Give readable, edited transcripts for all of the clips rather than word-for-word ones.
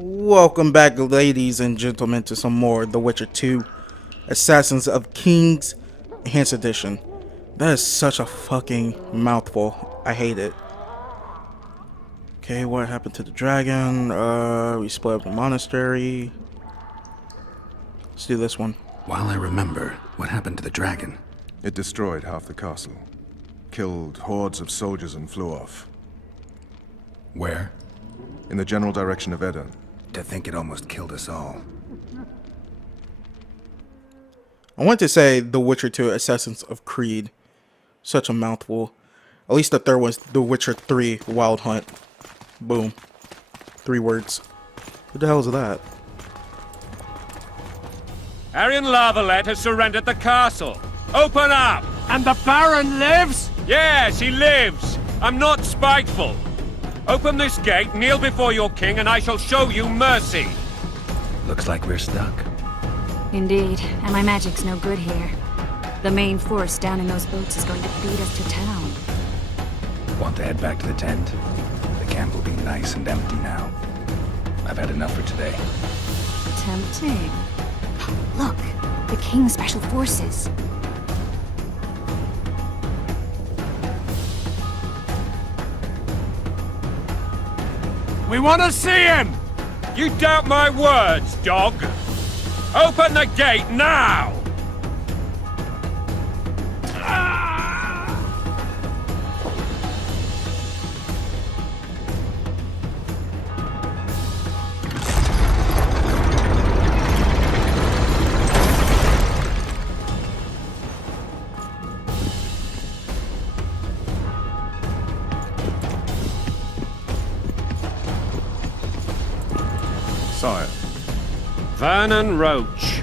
Welcome back, ladies and gentlemen, to some more The Witcher 2 Assassins of Kings Enhanced Edition. That is such a fucking mouthful. I hate it. Okay, what happened to the dragon? We split up the monastery. Let's do this one. While I remember, what happened to the dragon? It destroyed half the castle, killed hordes of soldiers and flew off. Where? In the general direction of Edda. To think it almost killed us all. I want to say The Witcher 2 Assassins of Creed. Such a mouthful. At least the third one's The Witcher 3 Wild Hunt. Boom. 3 words. What the hell is that? Arian Lavalette has surrendered the castle. Open up! And the Baron lives? Yes, he lives. I'm not spiteful. Open this gate, kneel before your king, and I shall show you mercy. Looks like we're stuck. Indeed, and my magic's no good here. The main force down in those boats is going to beat us to town. Want to head back to the tent? The camp will be nice and empty now. I've had enough for today. Tempting. Look, the King's Special Forces. We want to see him! You doubt my words, dog? Open the gate now! Sire, Vernon Roach.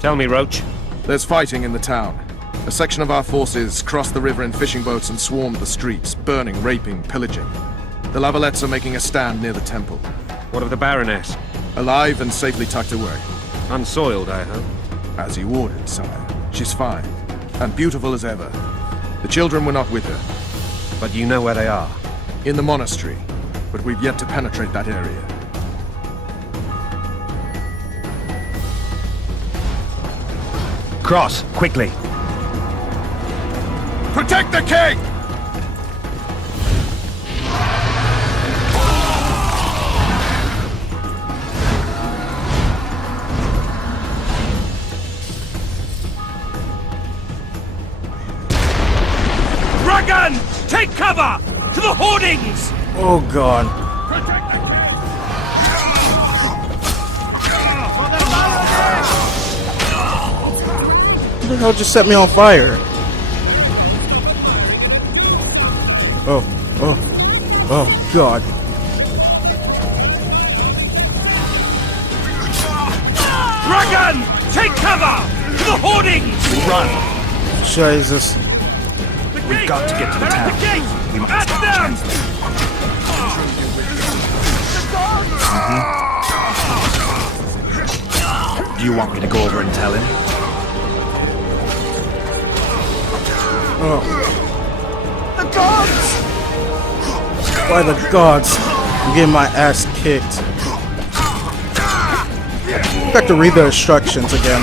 Tell me, Roach. there's fighting in the town. A section of our forces crossed the river in fishing boats and swarmed the streets, burning, raping, pillaging. The Lavalettes are making a stand near the temple. What of the Baroness? Alive and safely tucked away. Unsoiled, I hope. As you ordered, sire. She's fine. And beautiful as ever. The children were not with her. But you know where they are. In the monastery. But we've yet to penetrate that area. Cross, quickly. Protect the king! Dragon! Take cover! To the hoardings! Oh god. Protect the What the hell just set me on fire? Oh god. Dragon! Take cover! To the hoardings! Run! Jesus. We've got to get to the town. The gate! We must at them! Do you want me to go over and tell him? The gods! By the gods. I'm getting my ass kicked. Got to read the instructions again.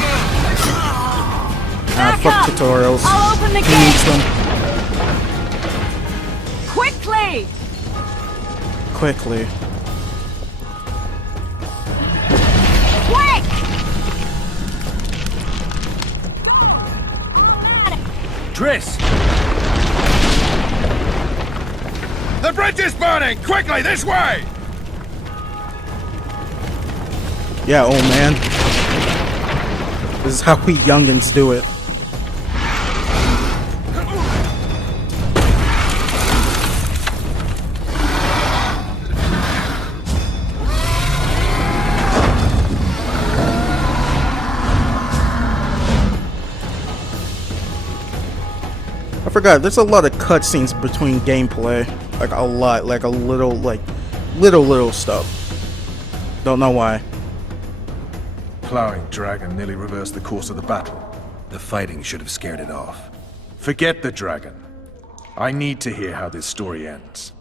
Fuck tutorials. I'll open the Who needs gate! them? Quickly! Quickly. Quick! Triss! The bridge is burning! Quickly, this way! Yeah, old man. This is how we youngins do it. I forgot, there's a lot of cutscenes between gameplay. Like a lot, like a little, little stuff. Don't know why. Plowing dragon nearly reversed the course of the battle. The fighting should have scared it off. Forget the dragon. I need to hear how this story ends.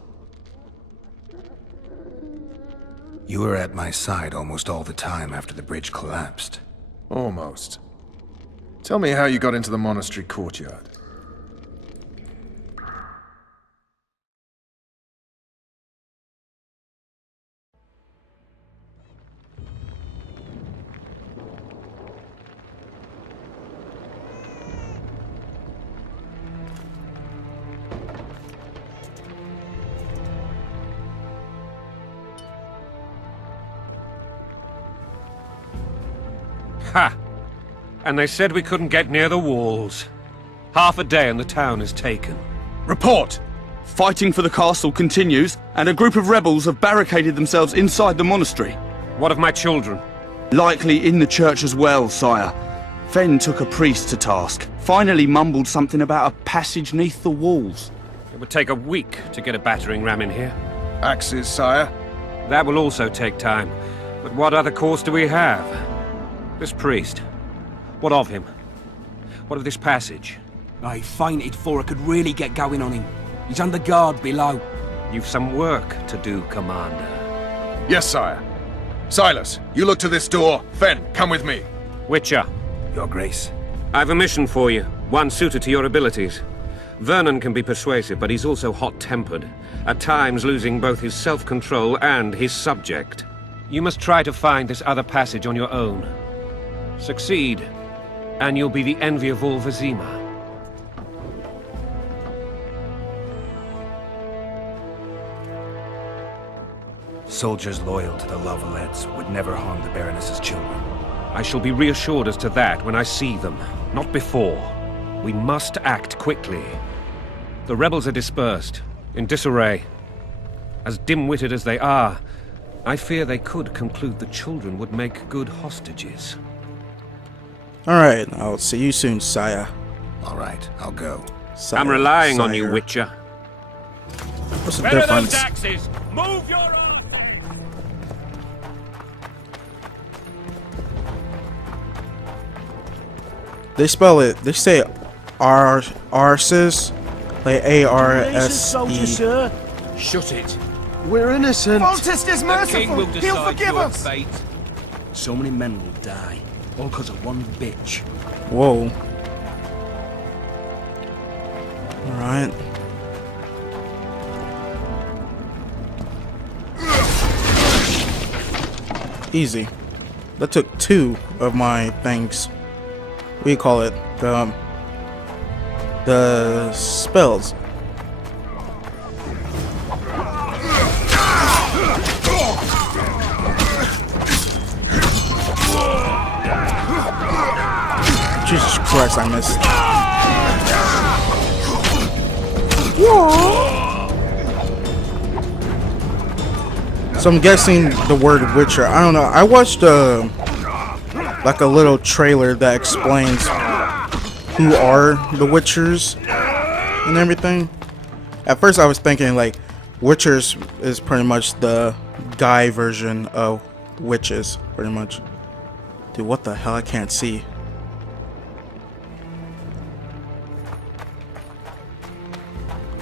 You were at my side almost all the time after the bridge collapsed. Almost. Tell me how you got into the monastery courtyard. Ha! And they said we couldn't get near the walls. Half a day and the town is taken. Report! Fighting for the castle continues, and a group of rebels have barricaded themselves inside the monastery. What of my children? Likely in the church as well, sire. Fen took a priest to task. Finally mumbled something about a passage neath the walls. It would take a week to get a battering ram in here. Axes, sire? That will also take time. But what other course do we have? This priest. What of him? What of this passage? I fainted before I could really get going on him. He's under guard below. You've some work to do, Commander. Yes, sire. Silas, you look to this door. Fen, come with me. Witcher, Your Grace. I've a mission for you. One suited to your abilities. Vernon can be persuasive, but he's also hot-tempered. At times losing both his self-control and his subject. You must try to find this other passage on your own. Succeed, and you'll be the envy of all Vizima. Soldiers loyal to the Lavalettes would never harm the Baroness's children. I shall be reassured as to that when I see them, not before. We must act quickly. The rebels are dispersed, in disarray. As dim-witted as they are, I fear they could conclude the children would make good hostages. Alright, I'll see you soon, sire. All right, I'll go. Sire, I'm relying on you, sire. Witcher. What's the Where are difference? those axes? Move your arm! They spell it, they say Arses, like Soldier, A-R-S-E. sir. Shut it. We're innocent. Foltest is The king will merciful. He'll decide forgive your us. fate. So many men will die, all because of one bitch. Whoa. Alright. Easy. That took 2 of my things. What do you call it? The spells. Jesus Christ, I missed. So I'm guessing the word Witcher. I don't know. I watched like a little trailer that explains who are the Witchers and everything. At first I was thinking like Witchers is pretty much the guy version of witches, pretty much. Dude, what the hell? I can't see.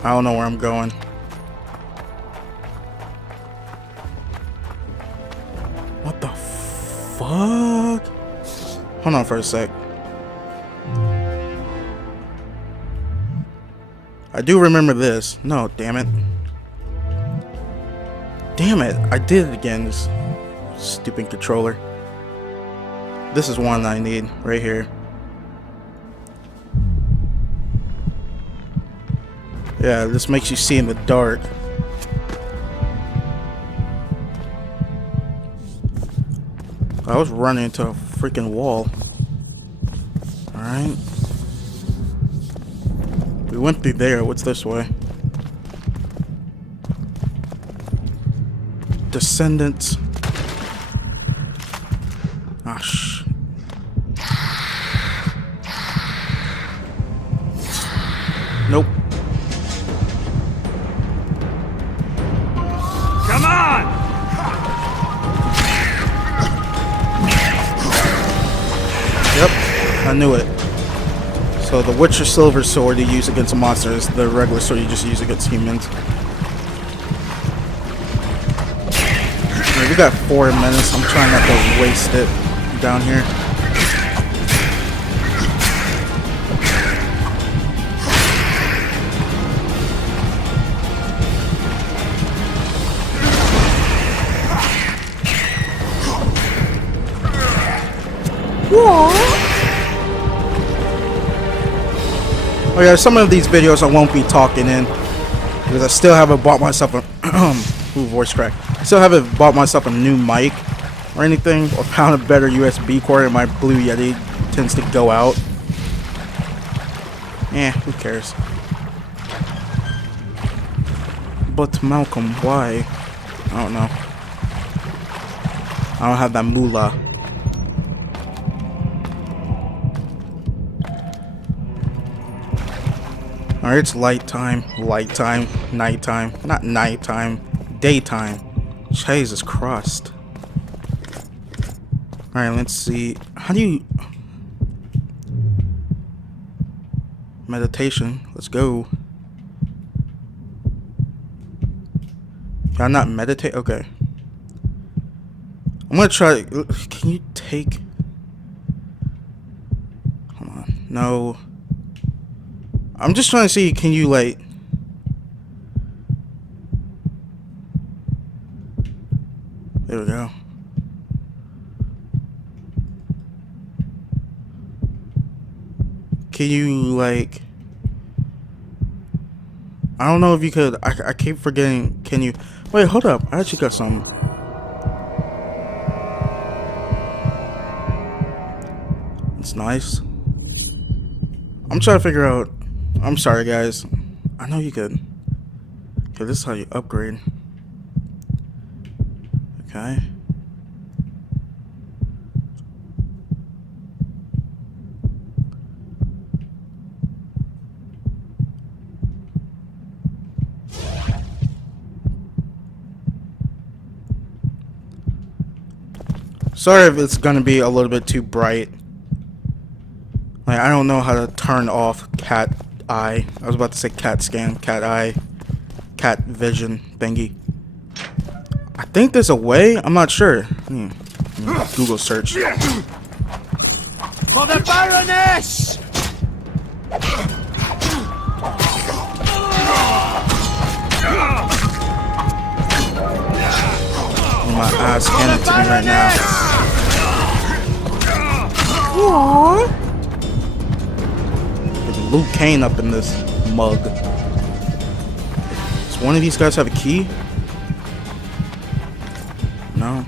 I don't know where I'm going. What the fuck? Hold on for a sec. I do remember this. No, damn it. Damn it. I did it again. This stupid controller. This is one I need right here. Yeah, this makes you see in the dark. I was running into a freaking wall. Alright. We went through there. What's this way? Descendants. Ah, shh. Nope. Come on! Yep, I knew it. So the Witcher Silver Sword you use against monsters, the regular sword you just use against humans. We got 4 minutes. I'm trying not to waste it down here. Oh yeah, some of these videos I won't be talking in because I still haven't bought myself a ooh, voice crack. I still haven't bought myself a new mic or anything, or found a better USB cord, and my Blue Yeti tends to go out. Who cares? But Malcolm, why? I don't know. I don't have that moolah. Alright, it's light time, nighttime, not nighttime, daytime. Jesus Christ. Alright, let's see. How do you... Meditation, let's go. Can I not meditate? Okay. I'm gonna try... Can you take... Hold on, no... I'm just trying to see, can you, like... There we go. Can you, like... I don't know if you could... I keep forgetting, can you... Wait, hold up. I actually got some... It's nice. I'm trying to figure out... I'm sorry, guys. I know you could. Okay, this is how you upgrade. Okay. Sorry if it's gonna be a little bit too bright. Like, I don't know how to turn off cat eye. I was about to say cat scan, cat eye, cat vision thingy. I think there's a way. I'm not sure. Google search. For the Baroness! My eyes scanning to me right now. There's Luke Kane up in this mug. Does one of these guys have a key? No.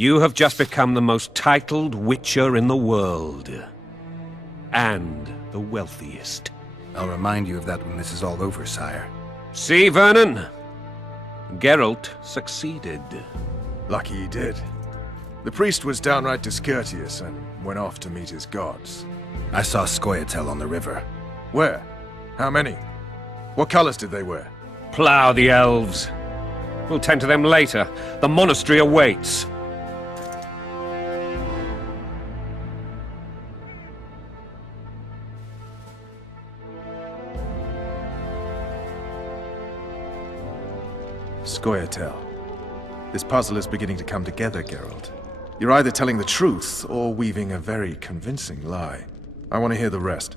You have just become the most titled witcher in the world. And the wealthiest. I'll remind you of that when this is all over, sire. See, Vernon? Geralt succeeded. Lucky he did. The priest was downright discourteous and went off to meet his gods. I saw Scoia'tael on the river. Where? How many? What colors did they wear? Plough the elves. We'll tend to them later. The monastery awaits. Scoia'tael. This puzzle is beginning to come together, Geralt. You're either telling the truth or weaving a very convincing lie. I want to hear the rest.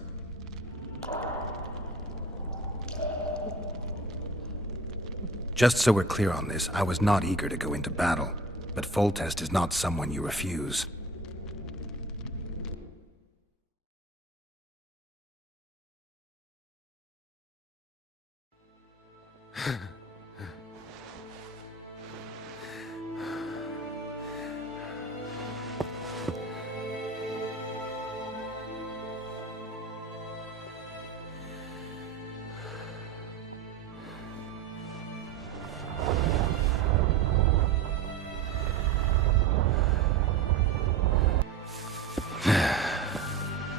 Just so we're clear on this, I was not eager to go into battle, but Foltest is not someone you refuse.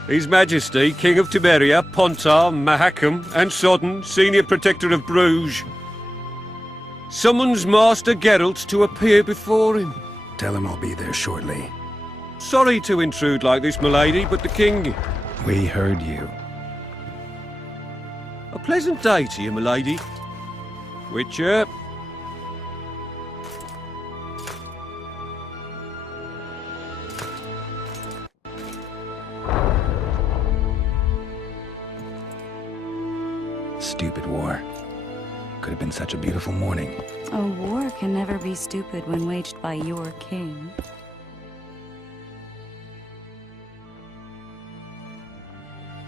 His Majesty, King of Tiberia, Pontar, Mahakam, and Sodden, Senior Protector of Bruges, summons Master Geralt to appear before him. Tell him I'll be there shortly. Sorry to intrude like this, milady, but the King... We heard you. A pleasant day to you, milady. Witcher. Stupid war. Could have been such a beautiful morning. A war can never be stupid when waged by your king.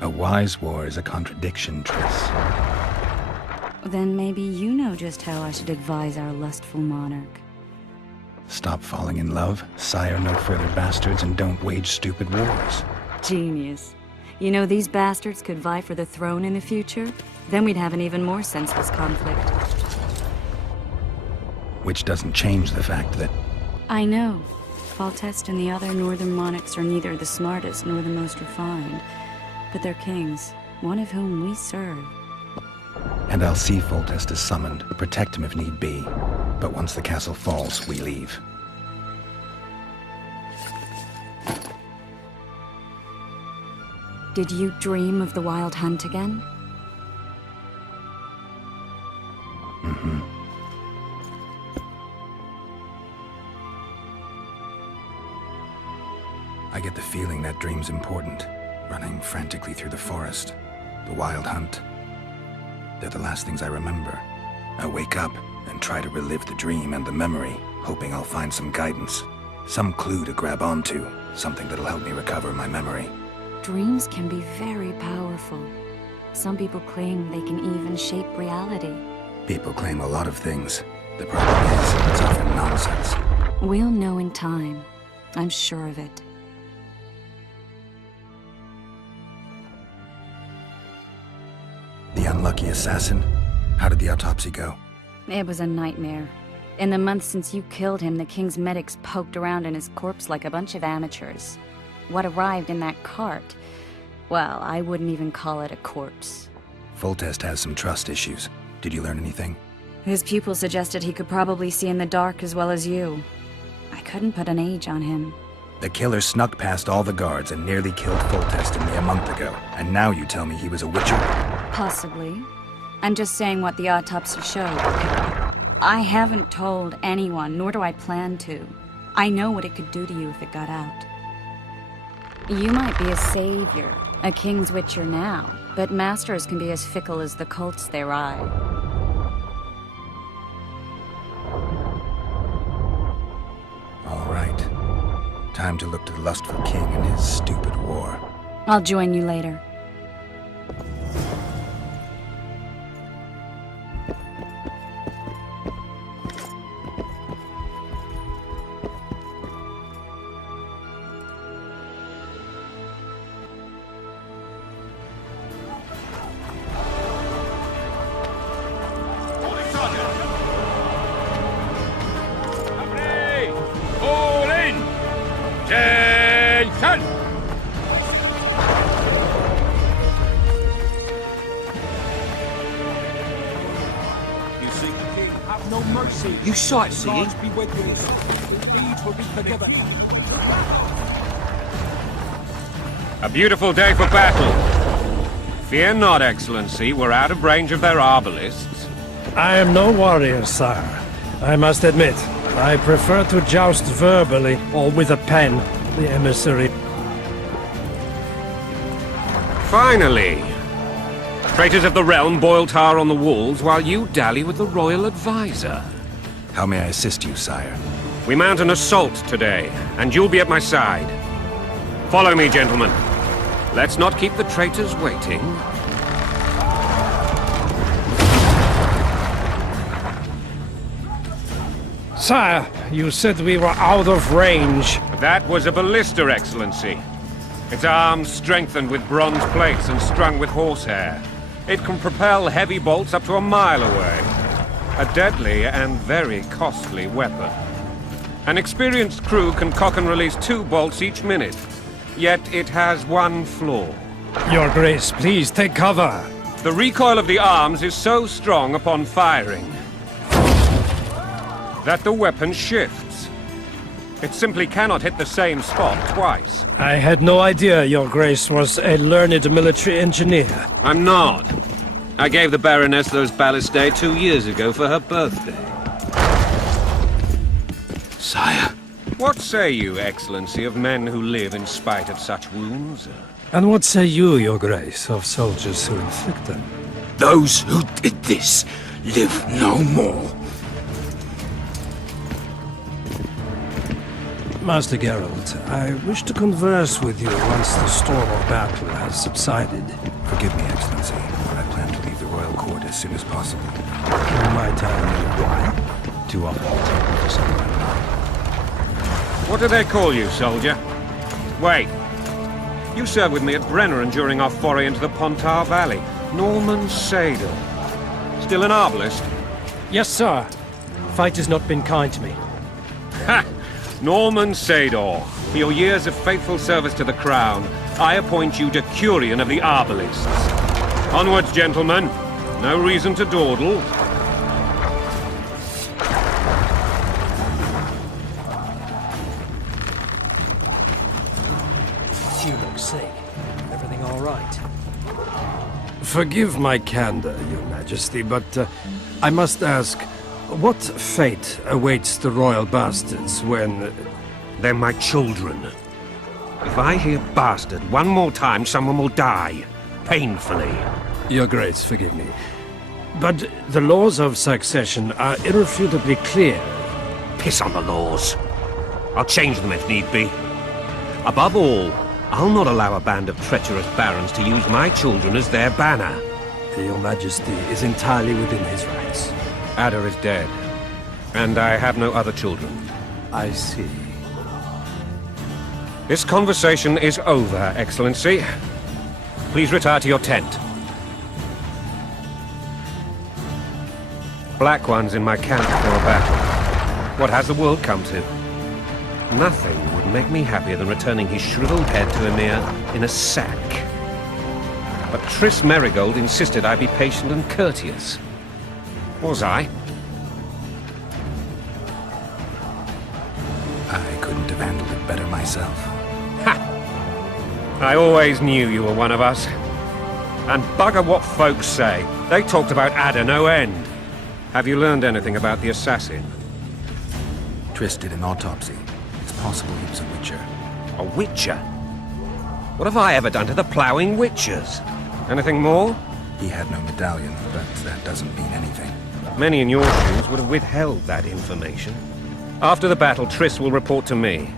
A wise war is a contradiction, Triss. Then maybe you know just how I should advise our lustful monarch. Stop falling in love, sire no further bastards, and don't wage stupid wars. Genius. You know, these bastards could vie for the throne in the future? Then we'd have an even more senseless conflict. Which doesn't change the fact that... I know. Foltest and the other northern monarchs are neither the smartest nor the most refined. But they're kings, one of whom we serve. And I'll see Foltest is summoned, protect him if need be. But once the castle falls, we leave. Did you dream of the wild hunt again? Mm-hmm. I get the feeling that dream's important. Running frantically through the forest. The wild hunt. They're the last things I remember. I wake up and try to relive the dream and the memory, hoping I'll find some guidance. Some clue to grab onto. Something that'll help me recover my memory. Dreams can be very powerful. Some people claim they can even shape reality. People claim a lot of things. The problem is, it's often nonsense. We'll know in time. I'm sure of it. The unlucky assassin? How did the autopsy go? It was a nightmare. In the months since you killed him, the king's medics poked around in his corpse like a bunch of amateurs. What arrived in that cart? Well, I wouldn't even call it a corpse. Foltest has some trust issues. Did you learn anything? His pupils suggested he could probably see in the dark as well as you. I couldn't put an age on him. The killer snuck past all the guards and nearly killed Foltest in me a month ago. And now you tell me he was a witcher? Possibly. I'm just saying what the autopsy showed. I haven't told anyone, nor do I plan to. I know what it could do to you if it got out. You might be a savior, a king's witcher now, but masters can be as fickle as the colts they ride. All right. Time to look to the lustful king and his stupid war. I'll join you later. Have no mercy. You sightseeing? Gods be with you. Your deeds will be forgiven. A beautiful day for battle. Fear not, Excellency. We're out of range of their arbalists. I am no warrior, sire. I must admit, I prefer to joust verbally or with a pen, the emissary. Finally! Traitors of the realm boil tar on the walls while you dally with the royal advisor. How may I assist you, sire? We mount an assault today, and you'll be at my side. Follow me, gentlemen. Let's not keep the traitors waiting. Sire, you said we were out of range. That was a ballista, Excellency. Its arms strengthened with bronze plates and strung with horsehair. It can propel heavy bolts up to a mile away. A deadly and very costly weapon. An experienced crew can cock and release 2 bolts each minute. Yet it has one flaw. Your Grace, please take cover. The recoil of the arms is so strong upon firing that the weapon shifts. It simply cannot hit the same spot twice. I had no idea Your Grace was a learned military engineer. I'm not. I gave the Baroness those ballistae 2 years ago for her birthday. Sire. What say you, Excellency, of men who live in spite of such wounds? And what say you, Your Grace, of soldiers who inflict them? Those who did this live no more. Master Geralt, I wish to converse with you once the storm of battle has subsided. Forgive me, Excellency, but I plan to leave the royal court as soon as possible. Might I know why? Too often they take me for someone I'm not. What do they call you, soldier? Wait. You served with me at Brenneran during our foray into the Pontar Valley. Norman Sadel. Still an arbalist? Yes, sir. Fight has not been kind to me. Ha! Norman Sador, for your years of faithful service to the crown, I appoint you Decurion of the Arbalists. Onwards, gentlemen. No reason to dawdle. You look sick. Everything all right? Forgive my candor, Your Majesty, but I must ask, what fate awaits the royal bastards when... They're my children. If I hear bastard one more time, someone will die. Painfully. Your Grace, forgive me. But the laws of succession are irrefutably clear. Piss on the laws. I'll change them if need be. Above all, I'll not allow a band of treacherous barons to use my children as their banner. Your Majesty is entirely within his rights. Ada is dead, and I have no other children. I see. This conversation is over, Excellency. Please retire to your tent. Black ones in my camp for a battle. What has the world come to? Nothing would make me happier than returning his shriveled head to Emir in a sack. But Triss Merigold insisted I be patient and courteous. Was I? I couldn't have handled it better myself. Ha! I always knew you were one of us. And bugger what folks say. They talked about Ada no end. Have you learned anything about the assassin? Triss did an autopsy. It's possible he was a witcher. A witcher? What have I ever done to the ploughing witchers? Anything more? He had no medallion, but that doesn't mean anything. Many in your shoes would have withheld that information. After the battle, Triss will report to me.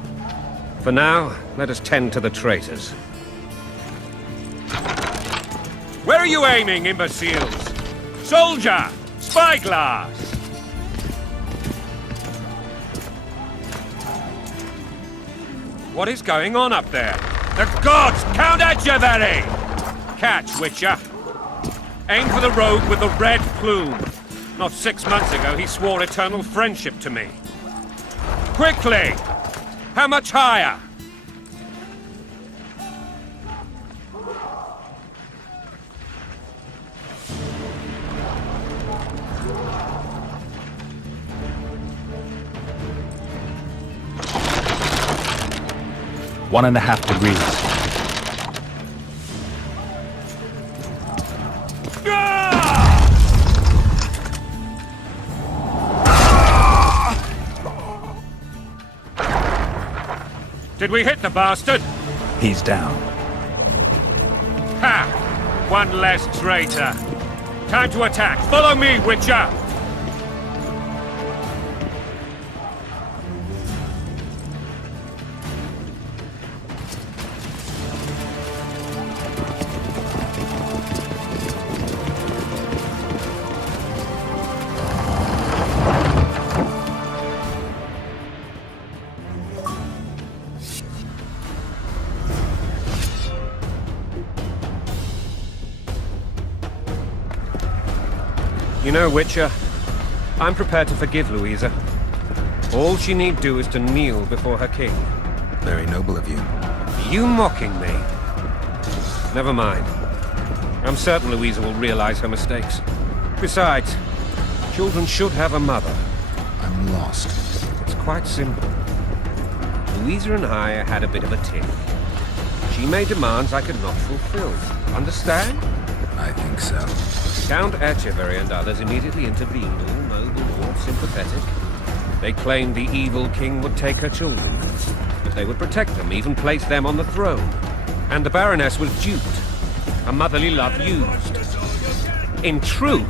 For now, let us tend to the traitors. Where are you aiming, imbeciles? Soldier! Spyglass! What is going on up there? The gods count at you, Very! Catch, Witcher. Aim for the rogue with the red plume. Not 6 months ago, he swore eternal friendship to me. Quickly! How much higher? 1.5 degrees. Did we hit the bastard? He's down. Ha! One less traitor. Time to attack. Follow me, Witcher! You know, Witcher, I'm prepared to forgive Louisa. All she need do is to kneel before her king. Very noble of you. Are you mocking me? Never mind. I'm certain Louisa will realize her mistakes. Besides, children should have a mother. I'm lost. It's quite simple. Louisa and I had a bit of a tiff. She made demands I could not fulfill. Understand? I think so. Count Etcheverry and others immediately intervened, all noble, all sympathetic. They claimed the evil king would take her children, but they would protect them, even place them on the throne. And the Baroness was duped, her motherly love used. In truth,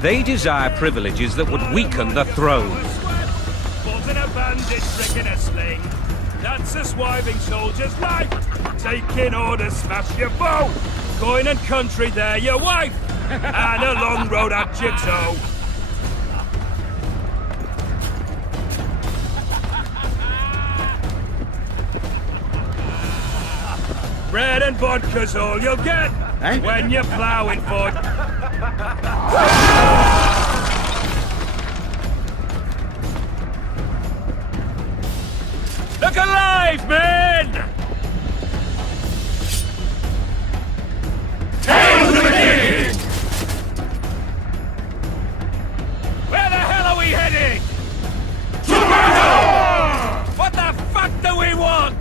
they desire privileges that would weaken the throne. Wasn't a bandit trick in a sling. That's a swiving soldier's life. Taking orders, smash your bow. Coin and country, there your wife. And a long road at your toe. Bread and vodka's all you'll get when you're plowing for... Look alive, men! Hail to the king! Where the hell are we heading? To battle! What the fuck do we want?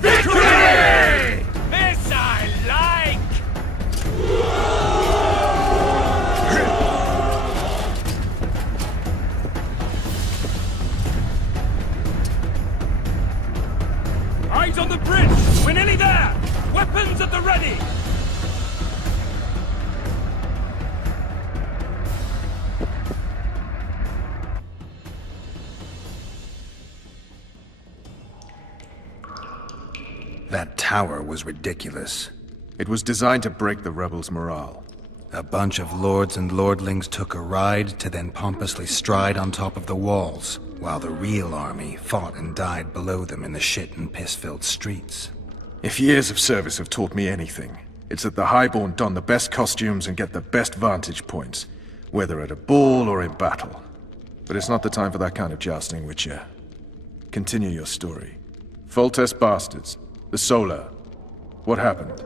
Victory! This I like! Eyes on the bridge! We're nearly there! Weapons at the ready! That tower was ridiculous. It was designed to break the rebels' morale. A bunch of lords and lordlings took a ride to then pompously stride on top of the walls, while the real army fought and died below them in the shit and piss-filled streets. If years of service have taught me anything, it's that the Highborn don the best costumes and get the best vantage points, whether at a ball or in battle. But it's not the time for that kind of jousting, Witcher. Continue your story. Foltest bastards. The Solar. What happened?